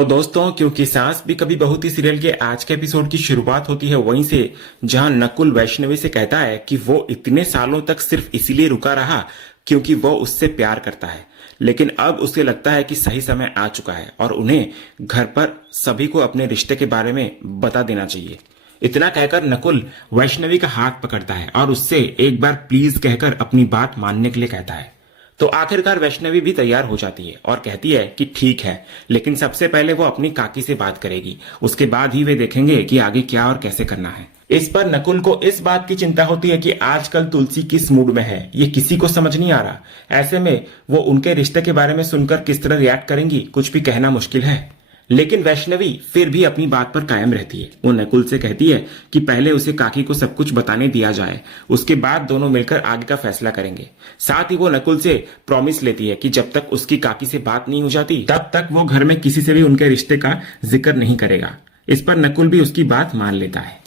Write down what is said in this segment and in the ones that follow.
तो दोस्तों, क्योंकि सास भी कभी बहू थी सीरियल के आज के एपिसोड की शुरुआत होती है वहीं से, जहां नकुल वैष्णवी से कहता है कि वो इतने सालों तक सिर्फ इसीलिए रुका रहा क्योंकि वो उससे प्यार करता है। लेकिन अब उसे लगता है कि सही समय आ चुका है और उन्हें घर पर सभी को अपने रिश्ते के बारे में बता देना चाहिए। इतना कहकर नकुल वैष्णवी का हाथ पकड़ता है और उससे एक बार प्लीज कहकर अपनी बात मानने के लिए कहता है। तो आखिरकार वैष्णवी भी तैयार हो जाती है और कहती है कि ठीक है, लेकिन सबसे पहले वो अपनी काकी से बात करेगी, उसके बाद ही वे देखेंगे कि आगे क्या और कैसे करना है। इस पर नकुल को इस बात की चिंता होती है कि आजकल तुलसी किस मूड में है, ये किसी को समझ नहीं आ रहा। ऐसे में वो उनके रिश्ते के बारे में सुनकर किस तरह रिएक्ट करेंगी, कुछ भी कहना मुश्किल है। लेकिन वैष्णवी फिर भी अपनी बात पर कायम रहती है। वो नकुल से कहती है कि पहले उसे काकी को सब कुछ बताने दिया जाए, उसके बाद दोनों मिलकर आगे का फैसला करेंगे। साथ ही वो नकुल से प्रॉमिस लेती है कि जब तक उसकी काकी से बात नहीं हो जाती तब तक वो घर में किसी से भी उनके रिश्ते का जिक्र नहीं करेगा। इस पर नकुल भी उसकी बात मान लेता है।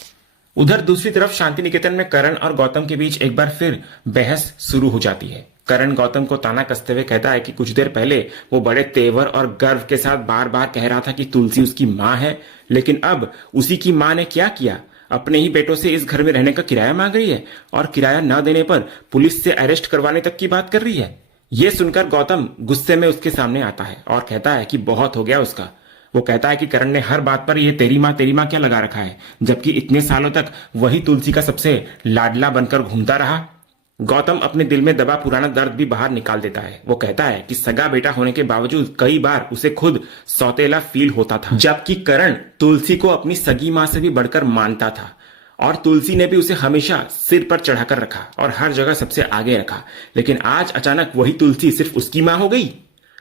उधर दूसरी तरफ शांति निकेतन में करण और गौतम के बीच एक बार फिर बहस शुरू हो जाती है। करण गौतम को ताना कसते हुए कहता है कि कुछ देर पहले वो बड़े तेवर और गर्व के साथ बार बार कह रहा था कि तुलसी उसकी माँ है, लेकिन अब उसी की माँ ने क्या किया, अपने ही बेटों से इस घर में रहने का किराया मांग रही है और किराया न देने पर पुलिस से अरेस्ट करवाने तक की बात कर रही है। ये सुनकर गौतम गुस्से में उसके सामने आता है और कहता है कि बहुत हो गया उसका। वो कहता है कि करण ने हर बात पर ये तेरी माँ क्या लगा रखा है, जबकि इतने सालों तक वही तुलसी का सबसे लाडला बनकर घूमता रहा। गौतम अपने दिल में दबा पुराना दर्द भी बाहर निकाल देता है। वो कहता है कि सगा बेटा होने के बावजूद कई बार उसे खुद सौतेला फील होता था, जबकि करण तुलसी को अपनी सगी माँ से भी बढ़कर मानता था और तुलसी ने भी उसे हमेशा सिर पर चढ़ाकर रखा और हर जगह सबसे आगे रखा। लेकिन आज अचानक वही तुलसी सिर्फ उसकी माँ हो गई।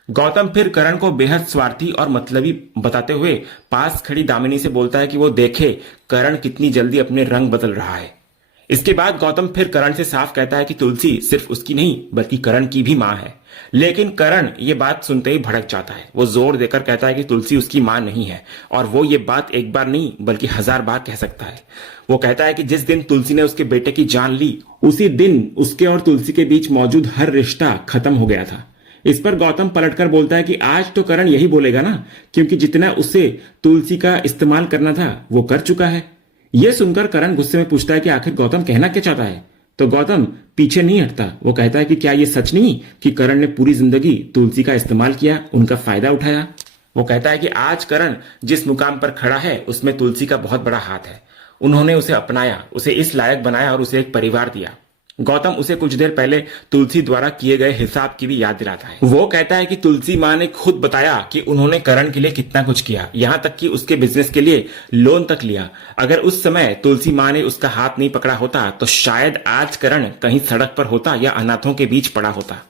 गौतम फिर करण को बेहद स्वार्थी और मतलबी बताते हुए पास खड़ी दामिनी से बोलता है कि वो देखे करण कितनी जल्दी अपने रंग बदल रहा है। इसके बाद गौतम फिर करण से साफ कहता है कि तुलसी सिर्फ उसकी नहीं बल्कि करण की भी मां है। लेकिन करण ये बात सुनते ही भड़क जाता है। वो जोर देकर कहता है कि तुलसी उसकी मां नहीं है और वो ये बात एक बार नहीं बल्कि 1000 बार कह सकता है। वो कहता है कि जिस दिन तुलसी ने उसके बेटे की जान ली उसी दिन उसके और तुलसी के बीच मौजूद हर रिश्ता खत्म हो गया था। इस पर गौतम पलटकर बोलता है कि आज तो करण यही बोलेगा ना, क्योंकि जितना उसे तुलसी का इस्तेमाल करना था वो कर चुका है। यह सुनकर करण गुस्से में पूछता है कि आखिर गौतम कहना क्या चाहता है। तो गौतम पीछे नहीं हटता। वो कहता है कि क्या यह सच नहीं कि करण ने पूरी जिंदगी तुलसी का इस्तेमाल किया, उनका फायदा उठाया। वो कहता है कि आज करण जिस मुकाम पर खड़ा है उसमें तुलसी का बहुत बड़ा हाथ है। उन्होंने उसे अपनाया, उसे इस लायक बनाया और उसे एक परिवार दिया। गौतम उसे कुछ देर पहले तुलसी द्वारा किए गए हिसाब की भी याद दिलाता है। वो कहता है कि तुलसी माँ ने खुद बताया कि उन्होंने करण के लिए कितना कुछ किया, यहाँ तक कि उसके बिजनेस के लिए लोन तक लिया। अगर उस समय तुलसी माँ ने उसका हाथ नहीं पकड़ा होता तो शायद आज करण कहीं सड़क पर होता या अनाथों के बीच पड़ा होता।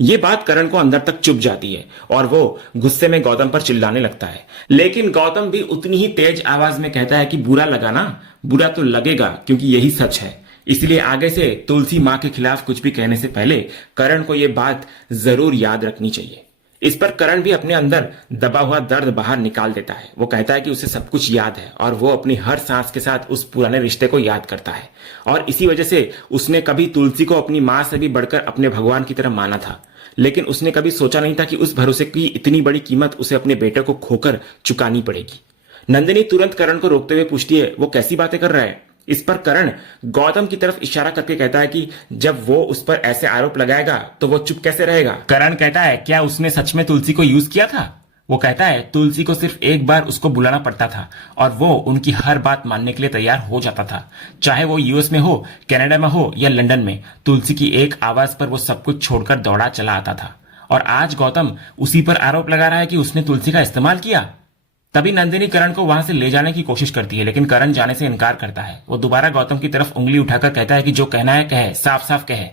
ये बात करण को अंदर तक चुभ जाती है और वो गुस्से में गौतम पर चिल्लाने लगता है। लेकिन गौतम भी उतनी ही तेज आवाज में कहता है कि बुरा लगा ना, बुरा तो लगेगा क्योंकि यही सच है। इसलिए आगे से तुलसी माँ के खिलाफ कुछ भी कहने से पहले करण को यह बात जरूर याद रखनी चाहिए। इस पर करण भी अपने अंदर दबा हुआ दर्द बाहर निकाल देता है। वो कहता है कि उसे सब कुछ याद है और वो अपनी हर सांस के साथ उस पुराने रिश्ते को याद करता है और इसी वजह से उसने कभी तुलसी को अपनी माँ से भी बढ़कर अपने भगवान की तरह माना था। लेकिन उसने कभी सोचा नहीं था कि उस भरोसे की इतनी बड़ी कीमत उसे अपने बेटे को खोकर चुकानी पड़ेगी। नंदिनी तुरंत करण को रोकते हुए पूछती है वो कैसी बातें कर रहा है। इस पर करण गौतम की तरफ इशारा करके कहता है कि जब वो उस पर ऐसे आरोप लगाएगा तो वो चुप कैसे रहेगा। करण कहता है क्या उसने सच में तुलसी को यूज किया था। वो कहता है तुलसी को सिर्फ एक बार उसको बुलाना पड़ता था और वो उनकी हर बात मानने के लिए तैयार हो जाता था, चाहे वो यूएस में हो, कनाडा में हो या लंदन में। तुलसी की एक आवाज पर वो सब कुछ छोड़कर दौड़ा चला आता था और आज गौतम उसी पर आरोप लगा रहा है कि उसने तुलसी का इस्तेमाल किया। तभी नंदिनी करण को वहां से ले जाने की कोशिश करती है, लेकिन करण जाने से इनकार करता है। वो दोबारा गौतम की तरफ उंगली उठाकर कहता है कि जो कहना है कहे, साफ साफ कहे।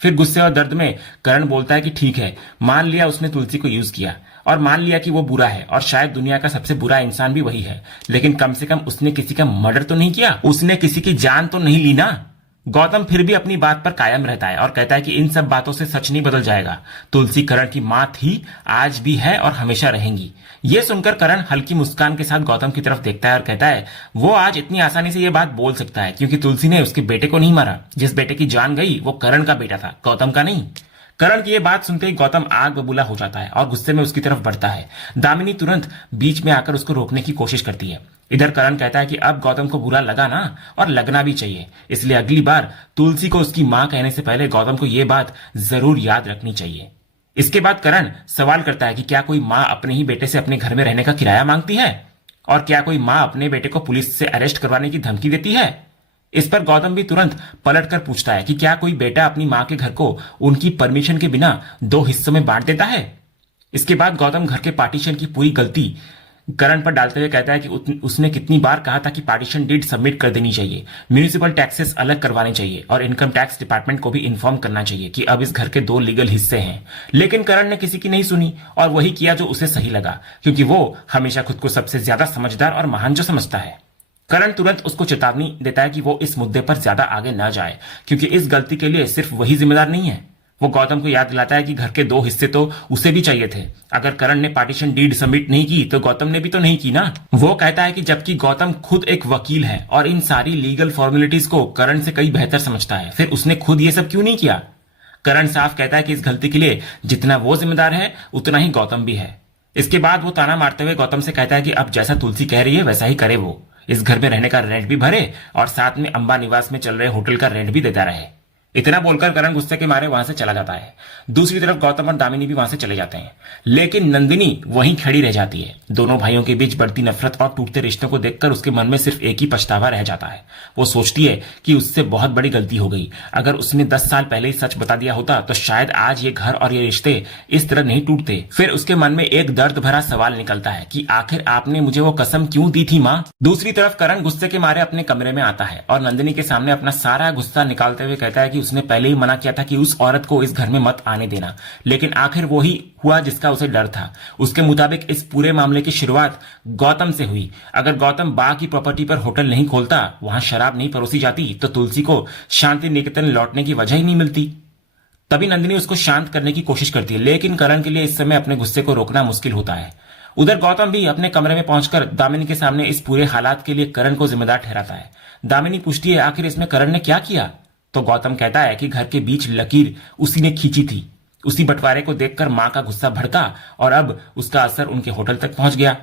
फिर गुस्से और दर्द में करण बोलता है कि ठीक है, मान लिया उसने तुलसी को यूज किया और मान लिया कि वो बुरा है और शायद दुनिया का सबसे बुरा इंसान भी वही है, लेकिन कम से कम उसने किसी का मर्डर तो नहीं किया, उसने किसी की जान तो नहीं ली ना। गौतम फिर भी अपनी बात पर कायम रहता है और कहता है कि इन सब बातों से सच नहीं बदल जाएगा। तुलसी करण की मां थी, आज भी है और हमेशा रहेंगी। यह सुनकर करण हल्की मुस्कान के साथ गौतम की तरफ देखता है और कहता है वो आज इतनी आसानी से यह बात बोल सकता है क्योंकि तुलसी ने उसके बेटे को नहीं मारा। जिस बेटे की जान गई वो करण का बेटा था, गौतम का नहीं। करण की ये बात सुनते ही गौतम आग बबूला हो जाता है और गुस्से में उसकी तरफ बढ़ता है। दामिनी तुरंत बीच में आकर उसको रोकने की कोशिश करती है। इधर करण कहता है कि अब गौतम को बुरा लगा ना, और लगना भी चाहिए, इसलिए अगली बार तुलसी को उसकी मां कहने से पहले गौतम को यह बात जरूर याद रखनी चाहिए। इसके बाद करण सवाल करता है कि क्या कोई मां अपने ही बेटे से अपने घर में रहने का किराया मांगती है, और क्या कोई मां अपने बेटे को पुलिस से अरेस्ट करवाने की धमकी देती है। इस पर गौतम भी तुरंत पलटकर पूछता है कि क्या कोई बेटा अपनी मां के घर को उनकी परमिशन के बिना 2 हिस्सों में बांट देता है। इसके बाद गौतम घर के पार्टीशन की पूरी गलती करण पर डालते हुए कहता है कि उसने कितनी बार कहा था कि पार्टीशन डीड सबमिट कर देनी चाहिए, म्यूनिसिपल टैक्सेस अलग करवाने चाहिए और इनकम टैक्स डिपार्टमेंट को भी इन्फॉर्म करना चाहिए कि अब इस घर के 2 लीगल हिस्से हैं। लेकिन करण ने किसी की नहीं सुनी और वही किया जो उसे सही लगा, क्योंकि वो हमेशा खुद को सबसे ज्यादा समझदार और महान जो समझता है। करण तुरंत उसको चेतावनी देता है कि वो इस मुद्दे पर ज्यादा आगे न जाए, क्योंकि इस गलती के लिए सिर्फ वही जिम्मेदार नहीं है। वो गौतम को याद दिलाता है कि घर के 2 हिस्से तो उसे भी चाहिए थे। अगर करण ने पार्टीशन डीड सबमिट नहीं की तो गौतम ने भी तो नहीं की ना। वो कहता है कि जबकि गौतम खुद एक वकील है और इन सारी लीगल फॉर्मेलिटीज को करण से कई बेहतर समझता है, फिर उसने खुद ये सब क्यों नहीं किया। करण साफ कहता है कि इस गलती के लिए जितना वो जिम्मेदार है उतना ही गौतम भी है। इसके बाद वो ताना मारते हुए गौतम से कहता है कि अब जैसा तुलसी कह रही है वैसा ही करे, वो इस घर में रहने का रेंट भी भरे और साथ में अंबा निवास में चल रहे होटल का रेंट भी देता रहे। इतना बोलकर करण गुस्से के मारे वहां से चला जाता है। दूसरी तरफ गौतम और दामिनी भी वहां से चले जाते हैं, लेकिन नंदिनी वहीं खड़ी रह जाती है। दोनों भाइयों के बीच बढ़ती नफरत और टूटते रिश्तों को देखकर उसके मन में सिर्फ एक ही पछतावा रह जाता है। वो सोचती है कि उससे बहुत बड़ी गलती हो गई। अगर उसने 10 साल पहले ही सच बता दिया होता तो शायद आज ये घर और ये रिश्ते इस तरह नहीं टूटते। फिर उसके मन में एक दर्द भरा सवाल निकलता है कि आखिर आपने मुझे वो कसम क्यों दी थी माँ। दूसरी तरफ करण गुस्से के मारे अपने कमरे में आता है और नंदिनी के सामने अपना सारा गुस्सा निकालते हुए कहता है कि उसने पहले ही मना किया था कि उस औरत को इस घर में मत आने देना, लेकिन आखिर वो ही हुआ जिसका उसे डर था। उसके मुताबिक इस पूरे मामले की शुरुआत गौतम से हुई। अगर गौतम बा की प्रॉपर्टी पर होटल नहीं खोलता, वहां शराब नहीं परोसी जाती, तो तुलसी को शांति निकेतन लौटने की वजह ही नहीं मिलती। तभी नंदिनी उसको शांत करने की कोशिश करती है, लेकिन करण के लिए इस समय अपने गुस्से को रोकना मुश्किल होता है। उधर गौतम भी अपने कमरे में पहुंचकर दामिनी के सामने इस पूरे हालात के लिए करण को जिम्मेदार ठहराता है। दामिनी पूछती है आखिर इसमें करण ने क्या किया, तो गौतम कहता है कि घर के बीच लकीर उसी ने खींची थी। उसी बंटवारे को देखकर मां का गुस्सा भड़का और अब उसका असर उनके होटल तक पहुंच गया।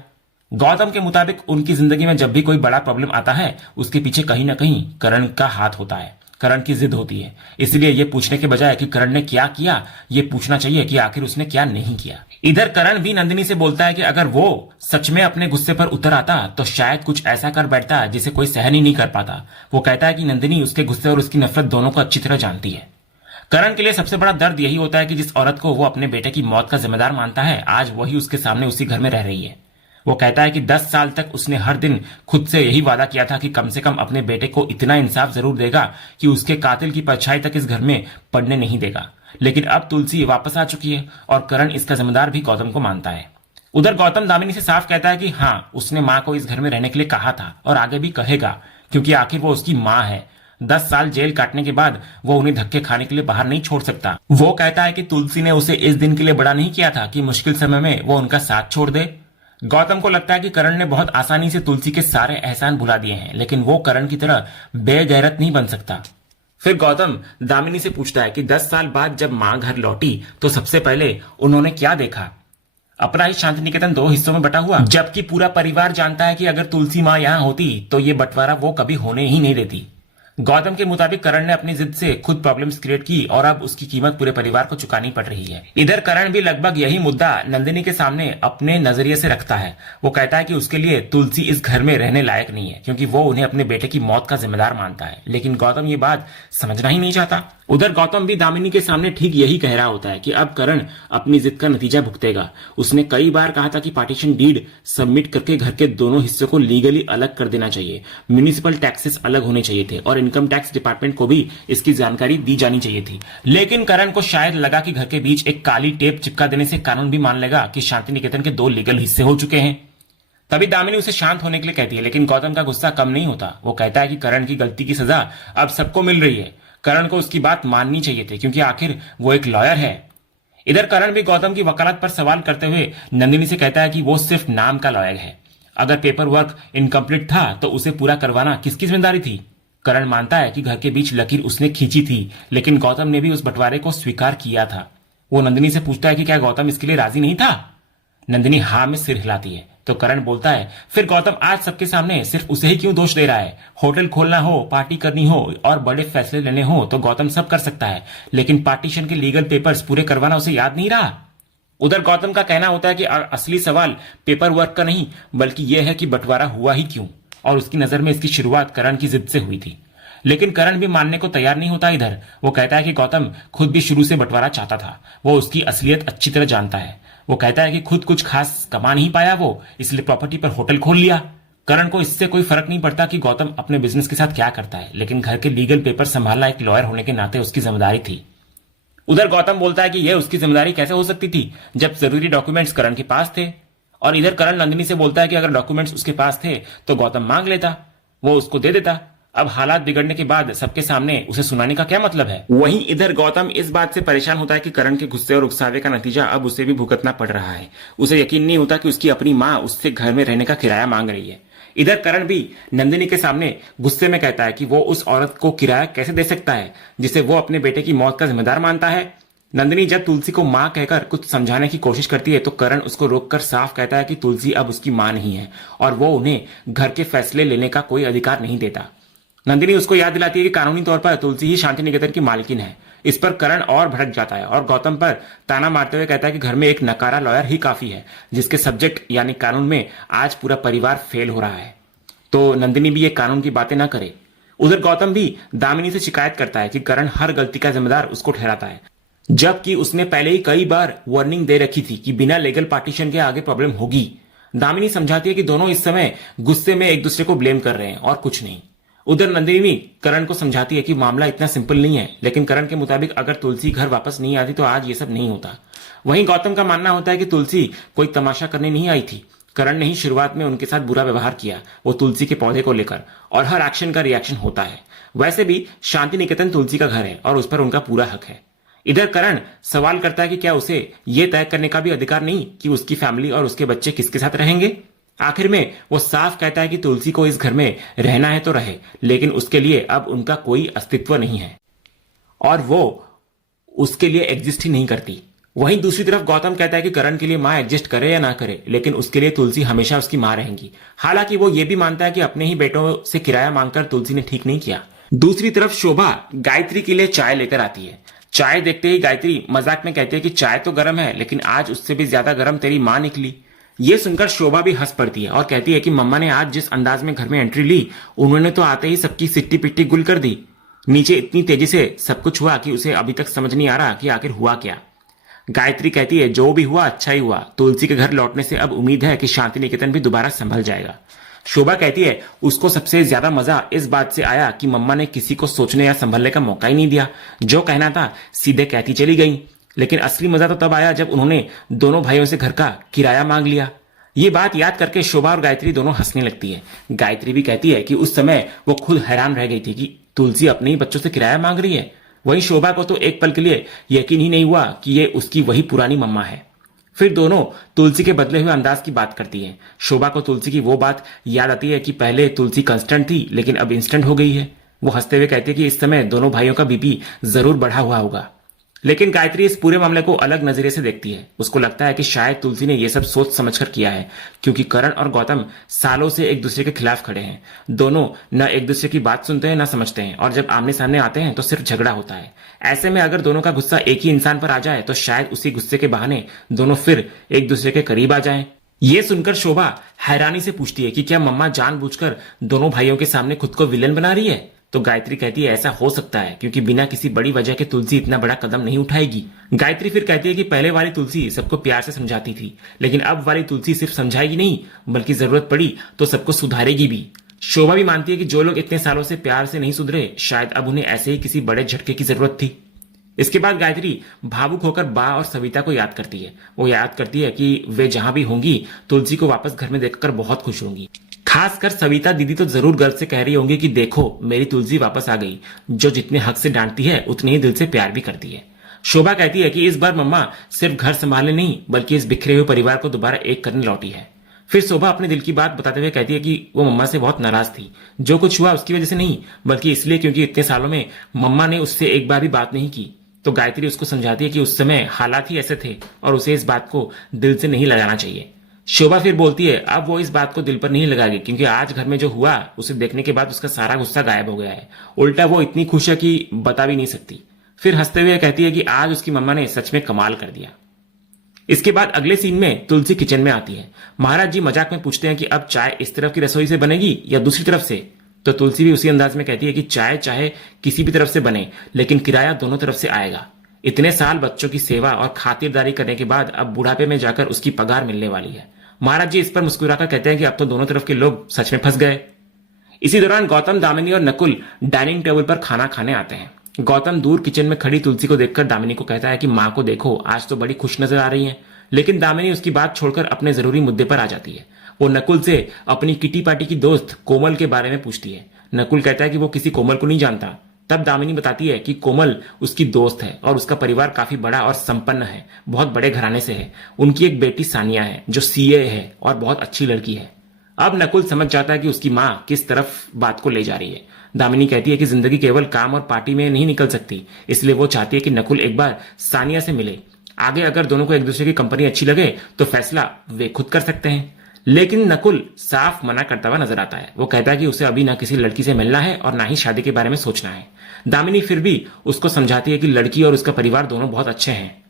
गौतम के मुताबिक उनकी जिंदगी में जब भी कोई बड़ा प्रॉब्लम आता है उसके पीछे कहीं ना कहीं करण का हाथ होता है, करण की जिद होती है। इसलिए ये पूछने के बजाय कि करण ने क्या किया, ये पूछना चाहिए कि आखिर उसने क्या नहीं किया। इधर करण भी नंदिनी से बोलता है कि अगर वो सच में अपने गुस्से पर उतर आता तो शायद कुछ ऐसा कर बैठता जिसे कोई सहन ही नहीं कर पाता। वो कहता है कि नंदिनी उसके गुस्से और उसकी नफरत दोनों को अच्छी तरह जानती है। करण के लिए सबसे बड़ा दर्द यही होता है कि जिस औरत को वो अपने बेटे की मौत का जिम्मेदार मानता है, आज वही उसके सामने उसी घर में रह रही है। वो कहता है कि 10 साल तक उसने हर दिन खुद से यही वादा किया था कि कम से कम अपने बेटे को इतना इंसाफ जरूर देगा कि उसके कातिल की परछाई तक इस घर में पड़ने नहीं देगा। लेकिन अब तुलसी वापस आ चुकी है और करण इसका जिम्मेदार भी गौतम को मानता है। उधर गौतम दामिनी से साफ कहता है कि हाँ, उसने मां को इस घर में रहने के लिए कहा था और आगे भी कहेगा, क्योंकि आखिर वो उसकी मां है। 10 साल जेल काटने के बाद वो उन्हें धक्के खाने के लिए बाहर नहीं छोड़ सकता। वो कहता है कि तुलसी ने उसे इस दिन के लिए बड़ा नहीं किया था कि मुश्किल समय में वो उनका साथ छोड़ दे। गौतम को लगता है कि करण ने बहुत आसानी से तुलसी के सारे एहसान भुला दिए हैं, लेकिन वो करण की तरह बेगैरत नहीं बन सकता। फिर गौतम दामिनी से पूछता है कि 10 साल बाद जब मां घर लौटी तो सबसे पहले उन्होंने क्या देखा। अपना ही शांति निकेतन 2 हिस्सों में बटा हुआ, जबकि पूरा परिवार जानता है कि अगर तुलसी मां यहां होती तो ये बंटवारा वो कभी होने ही नहीं देती। गौतम के मुताबिक करण ने अपनी जिद से खुद प्रॉब्लम्स क्रिएट की और अब उसकी कीमत पूरे परिवार को चुकानी पड़ रही है। इधर करण भी लगभग यही मुद्दा नंदिनी के सामने अपने नजरिए से रखता है। वो कहता है कि उसके लिए तुलसी इस घर में रहने लायक नहीं है, क्योंकि वो उन्हें अपने बेटे की मौत का जिम्मेदार मानता है। लेकिन गौतम ये बात समझना ही नहीं चाहता। उधर गौतम भी दामिनी के सामने ठीक यही कह रहा होता है कि अब करण अपनी जिद का नतीजा भुगतेगा। उसने कई बार कहा था कि पार्टीशन डीड सबमिट करके घर के दोनों हिस्सों को लीगली अलग कर देना चाहिए, म्यूनिसिपल टैक्सेस अलग होने चाहिए थे और इनकम टैक्स डिपार्टमेंट को भी इसकी जानकारी दी जानी चाहिए थी। लेकिन करण को शायद लगा कि घर के बीच एक काली टेप चिपका देने से कानून भी मान लेगा कि शांति निकेतन के 2 लीगल हिस्से हो चुके हैं। तभी दामिनी उसे शांत होने के लिए कहती है, लेकिन गौतम का गुस्सा कम नहीं होता। वो कहता है कि करण की गलती की सजा अब सबको मिल रही है। करण को उसकी बात माननी चाहिए थी, क्योंकि आखिर वो एक लॉयर है। इधर करण भी गौतम की वकालत पर सवाल करते हुए नंदिनी से कहता है कि वो सिर्फ नाम का लॉयर है। अगर पेपर वर्क इनकम्प्लीट था तो उसे पूरा करवाना किसकी जिम्मेदारी थी। करण मानता है कि घर के बीच लकीर उसने खींची थी, लेकिन गौतम ने भी उस बंटवारे को स्वीकार किया था। वो नंदिनी से पूछता है कि क्या गौतम इसके लिए राजी नहीं था। नंदिनी हाँ में सिर हिलाती है तो करण बोलता है, फिर गौतम आज सबके सामने सिर्फ उसे ही क्यों दोष दे रहा है? होटल खोलना हो, पार्टी करनी हो और बड़े फैसले लेने हो तो गौतम सब कर सकता है, लेकिन पार्टीशन के लीगल पेपर्स पूरे करवाना उसे याद नहीं रहा। उधर गौतम का कहना होता है कि असली सवाल पेपर वर्क का नहीं बल्कि यह है कि बंटवारा हुआ ही क्यों, और उसकी नजर में इसकी शुरुआत करण की जिद से हुई थी। लेकिन करण भी मानने को तैयार नहीं होता। इधर वो कहता है कि गौतम खुद भी शुरू से बंटवारा चाहता था, वो उसकी असलियत अच्छी तरह जानता है। वो कहता है कि खुद कुछ खास कमा नहीं पाया वो, इसलिए प्रॉपर्टी पर होटल खोल लिया। करण को इससे कोई फर्क नहीं पड़ता कि गौतम अपने बिजनेस के साथ क्या करता है, लेकिन घर के लीगल पेपर संभालना एक लॉयर होने के नाते उसकी जिम्मेदारी थी। उधर गौतम बोलता है कि यह उसकी जिम्मेदारी कैसे हो सकती थी जब जरूरी डॉक्यूमेंट्स करण के पास थे। और इधर करण नंदिनी से बोलता है कि अगर डॉक्यूमेंट्स उसके पास थे तो गौतम मांग लेता, वो उसको दे देता। अब हालात बिगड़ने के बाद सबके सामने उसे सुनाने का क्या मतलब है? वहीं इधर गौतम इस बात से परेशान होता है कि करण के गुस्से और उकसावे का नतीजा अब उसे भी भुगतना पड़ रहा है। उसे यकीन नहीं होता कि उसकी अपनी माँ उससे घर में रहने का किराया मांग रही है। इधर करण भी नंदिनी के सामने गुस्से में कहता है कि वो उस औरत को किराया कैसे दे सकता है जिसे वो अपने बेटे की मौत का जिम्मेदार मानता है। नंदिनी जब तुलसी को मां कहकर कुछ समझाने की कोशिश करती है तो करण उसको रोककर साफ कहता है कि तुलसी अब उसकी मां नहीं है और वो उन्हें घर के फैसले लेने का कोई अधिकार नहीं देता। नंदिनी उसको याद दिलाती है कि कानूनी तौर पर तुलसी ही शांति निकेतन की मालकिन है। इस पर करण और भड़क जाता है और गौतम पर ताना मारते हुए कहता है कि घर में एक नकारा लॉयर ही काफी है जिसके सब्जेक्ट यानी कानून में आज पूरा परिवार फेल हो रहा है, तो नंदिनी भी ये कानून की बातें ना करे। उधर गौतम भी दामिनी से शिकायत करता है कि करण हर गलती का जिम्मेदार उसको ठहराता है, जबकि उसने पहले ही कई बार वार्निंग दे रखी थी कि बिना लीगल पार्टीशन के आगे प्रॉब्लम होगी। दामिनी समझाती है कि दोनों इस समय गुस्से में एक दूसरे को ब्लेम कर रहे हैं और कुछ नहीं। उधर नंदिनी करण को समझाती है कि मामला इतना सिंपल नहीं है, लेकिन करण के मुताबिक अगर तुलसी घर वापस नहीं आती तो आज ये सब नहीं होता। वहीं गौतम का मानना होता है कि तुलसी कोई तमाशा करने नहीं आई थी। करण ने ही शुरुआत में उनके साथ बुरा व्यवहार किया, वो तुलसी के पौधे को लेकर, और हर एक्शन का रिएक्शन होता है। वैसे भी शांति निकेतन तुलसी का घर है और उस पर उनका पूरा हक है। इधर करण सवाल करता है कि क्या उसे यह तय करने का भी अधिकार नहीं कि उसकी फैमिली और उसके बच्चे किसके साथ रहेंगे। आखिर में वो साफ कहता है कि तुलसी को इस घर में रहना है तो रहे, लेकिन उसके लिए अब उनका कोई अस्तित्व नहीं है और वो उसके लिए एग्जिस्ट ही नहीं करती। वहीं दूसरी तरफ गौतम कहता है कि करण के लिए मां एग्जिस्ट करे या ना करे, लेकिन उसके लिए तुलसी हमेशा उसकी मां रहेंगी। हालांकि वो ये भी मानता है कि अपने ही बेटों से किराया मांगकर तुलसी ने ठीक नहीं किया। दूसरी तरफ शोभा गायत्री के लिए चाय लेकर आती है। चाय देखते ही गायत्री मजाक में कहती है कि चाय तो गर्म है, लेकिन आज उससे भी ज्यादा गर्म तेरी मां निकली। ये सुनकर शोभा भी हंस पड़ती है और कहती है कि मम्मा ने आज जिस अंदाज में घर में एंट्री ली, उन्होंने तो आते ही सबकी सिट्टी पिट्टी गुल कर दी। नीचे इतनी तेजी से सब कुछ हुआ कि उसे अभी तक समझ नहीं आ रहा कि आखिर हुआ क्या। गायत्री कहती है, जो भी हुआ अच्छा ही हुआ, तुलसी के घर लौटने से अब उम्मीद है कि शांति निकेतन भी दोबारा संभल जाएगा। शोभा कहती है उसको सबसे ज्यादा मजा इस बात से आया कि मम्मा ने किसी को सोचने या संभलने का मौका ही नहीं दिया, जो कहना था सीधे कहती चली गई। लेकिन असली मजा तो तब आया जब उन्होंने दोनों भाइयों से घर का किराया मांग लिया। ये बात याद करके शोभा और गायत्री दोनों हंसने लगती है। गायत्री भी कहती है कि उस समय वो खुद हैरान रह गई थी कि तुलसी अपने ही बच्चों से किराया मांग रही है। वहीं शोभा को तो एक पल के लिए यकीन ही नहीं हुआ कि ये उसकी वही पुरानी मम्मा है। फिर दोनों तुलसी के बदले हुए अंदाज की बात करती है। शोभा को तुलसी की वो बात याद आती है कि पहले तुलसी कंस्टेंट थी लेकिन अब इंस्टेंट हो गई है। वो हंसते हुए कहती है कि इस समय दोनों भाइयों का बीपी जरूर बढ़ा हुआ होगा। लेकिन गायत्री इस पूरे मामले को अलग नजरिए से देखती है। उसको लगता है कि शायद तुलसी ने यह सब सोच समझकर किया है, क्योंकि करण और गौतम सालों से एक दूसरे के खिलाफ खड़े हैं। दोनों न एक दूसरे की बात सुनते हैं न समझते हैं, और जब आमने सामने आते हैं तो सिर्फ झगड़ा होता है। ऐसे में अगर दोनों का गुस्सा एक ही इंसान पर आ जाए तो शायद उसी गुस्से के बहाने दोनों फिर एक दूसरे के करीब आ जाएं। ये सुनकर शोभा हैरानी से पूछती है कि क्या मम्मा जानबूझकर दोनों भाइयों के सामने खुद को विलन बना रही है। तो गायत्री कहती है ऐसा हो सकता है, क्योंकि बिना किसी बड़ी वजह के तुलसी इतना बड़ा कदम नहीं उठाएगी। गायत्री फिर कहती है कि पहले वाली तुलसी सबको प्यार से समझाती थी, लेकिन अब वाली तुलसी सिर्फ समझाएगी नहीं बल्कि जरूरत पड़ी तो सबको सुधारेगी भी। शोभा भी मानती है कि जो लोग इतने सालों से प्यार से नहीं सुधरे, शायद अब उन्हें ऐसे ही किसी बड़े झटके की जरूरत थी। इसके बाद गायत्री भावुक होकर बा और सविता को याद करती है। वो याद करती है कि वे जहां भी होंगी तुलसी को वापस घर में देखकर बहुत खुश होंगी। खासकर सविता दीदी तो जरूर गर्व से कह रही होंगी कि देखो मेरी तुलसी वापस आ गई, जो जितने हक से डांटती है उतने ही दिल से प्यार भी करती है। शोभा कहती है कि इस बार मम्मा सिर्फ घर संभालने नहीं बल्कि इस बिखरे हुए परिवार को दोबारा एक करने लौटी है। फिर शोभा अपने दिल की बात बताते हुए कहती है कि वो मम्मा से बहुत नाराज थी। जो कुछ हुआ उसकी वजह से नहीं, बल्कि इसलिए क्योंकि इतने सालों में मम्मा ने उससे एक बार भी बात नहीं की। तो गायत्री उसको समझाती है कि उस समय हालात ही ऐसे थे और उसे इस बात को दिल से नहीं लगाना चाहिए। शोभा फिर बोलती है अब वो इस बात को दिल पर नहीं लगाएगी क्योंकि आज घर में जो हुआ उसे देखने के बाद उसका सारा गुस्सा गायब हो गया है। उल्टा वो इतनी खुश है कि बता भी नहीं सकती। फिर हंसते हुए कहती है कि आज उसकी मम्मा ने सच में कमाल कर दिया। इसके बाद अगले सीन में तुलसी किचन में आती है। महाराज जी मजाक में पूछते हैं कि अब चाय इस तरफ की रसोई से बनेगी या दूसरी तरफ से। तो तुलसी भी उसी अंदाज में कहती है कि चाय चाहे किसी भी तरफ से बने लेकिन किराया दोनों तरफ से आएगा। इतने साल बच्चों की सेवा और खातिरदारी करने के बाद अब बुढ़ापे में जाकर उसकी पगार मिलने वाली है। महाराज जी इस पर मुस्कुराकर कहते हैं कि अब तो दोनों तरफ के लोग सच में फंस गए। इसी दौरान गौतम, दामिनी और नकुल डाइनिंग टेबल पर खाना खाने आते हैं। गौतम दूर किचन में खड़ी तुलसी को देखकर दामिनी को कहता है कि मां को देखो आज तो बड़ी खुश नजर आ रही है। लेकिन दामिनी उसकी बात छोड़कर अपने जरूरी मुद्दे पर आ जाती है। वो नकुल से अपनी किटी पार्टी की दोस्त कोमल के बारे में पूछती है। नकुल कहता है कि वो किसी कोमल को नहीं जानता। तब दामिनी बताती है कि कोमल उसकी दोस्त है और उसका परिवार काफी बड़ा और संपन्न है, बहुत बड़े घराने से है। उनकी एक बेटी सानिया है जो सीए है और बहुत अच्छी लड़की है। अब नकुल समझ जाता है कि उसकी मां किस तरफ बात को ले जा रही है। दामिनी कहती है कि जिंदगी केवल काम और पार्टी में नहीं निकल सकती, इसलिए वो चाहती है कि नकुल एक बार सानिया से मिले। आगे अगर दोनों को एक दूसरे की कंपनी अच्छी लगे तो फैसला वे खुद कर सकते हैं। लेकिन नकुल साफ मना करता हुआ नजर आता है। वो कहता है कि उसे अभी ना किसी लड़की से मिलना है और ना ही शादी के बारे में सोचना है। दामिनी फिर भी उसको समझाती है कि लड़की और उसका परिवार दोनों बहुत अच्छे हैं।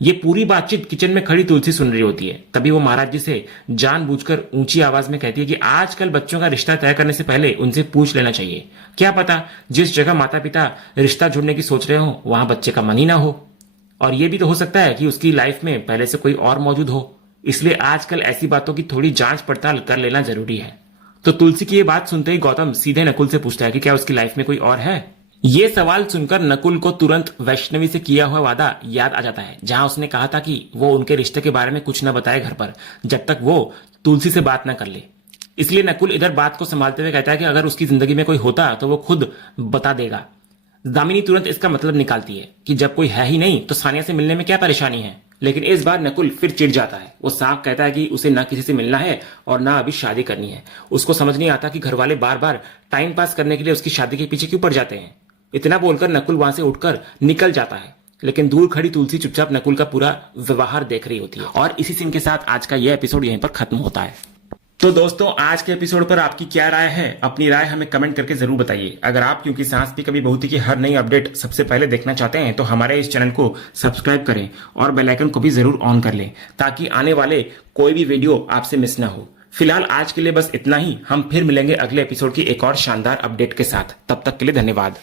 ये पूरी बातचीत किचन में खड़ी तुलसी सुन रही होती है। तभी वो महाराज जी से जानबूझकर ऊंची आवाज में कहती है कि आजकल बच्चों का रिश्ता तय करने से पहले उनसे पूछ लेना चाहिए। क्या पता जिस जगह माता पिता रिश्ता जुड़ने की सोच रहे हो वहां बच्चे का मन ही ना हो, और ये भी तो हो सकता है कि उसकी लाइफ में पहले से कोई और मौजूद हो। इसलिए आजकल ऐसी बातों की थोड़ी जांच पड़ताल कर लेना जरूरी है। तो तुलसी की ये बात सुनते ही गौतम सीधे नकुल से पूछता है कि क्या उसकी लाइफ में कोई और है। ये सवाल सुनकर नकुल को तुरंत वैष्णवी से किया हुआ वादा याद आ जाता है, जहां उसने कहा था कि वो उनके रिश्ते के बारे में कुछ न बताए घर पर जब तक वो तुलसी से बात न कर ले। इसलिए नकुल इधर बात को संभालते हुए कहता है कि अगर उसकी जिंदगी में कोई होता तो वो खुद बता देगा। दामिनी तुरंत इसका मतलब निकालती है कि जब कोई है ही नहीं तो सानिया से मिलने में क्या परेशानी है। लेकिन इस बार नकुल फिर चिढ़ जाता है। वो साफ कहता है कि उसे ना किसी से मिलना है और ना अभी शादी करनी है। उसको समझ नहीं आता कि घर वाले बार बार टाइम पास करने के लिए उसकी शादी के पीछे क्यों पड़ जाते हैं। इतना बोलकर नकुल वहां से उठकर निकल जाता है। लेकिन दूर खड़ी तुलसी चुपचाप नकुल का पूरा व्यवहार देख रही होती है। और इसी सीन के साथ आज का यह एपिसोड यहीं पर खत्म होता है। तो दोस्तों आज के एपिसोड पर आपकी क्या राय है? अपनी राय हमें कमेंट करके जरूर बताइए। अगर आप क्योंकि सांस भी कभी बहुती की हर नई अपडेट सबसे पहले देखना चाहते हैं तो हमारे इस चैनल को सब्सक्राइब करें और बेल आइकन को भी जरूर ऑन कर लें ताकि आने वाले कोई भी वीडियो आपसे मिस ना हो। फिलहाल आज के लिए बस इतना ही। हम फिर मिलेंगे अगले एपिसोड की एक और शानदार अपडेट के साथ। तब तक के लिए धन्यवाद।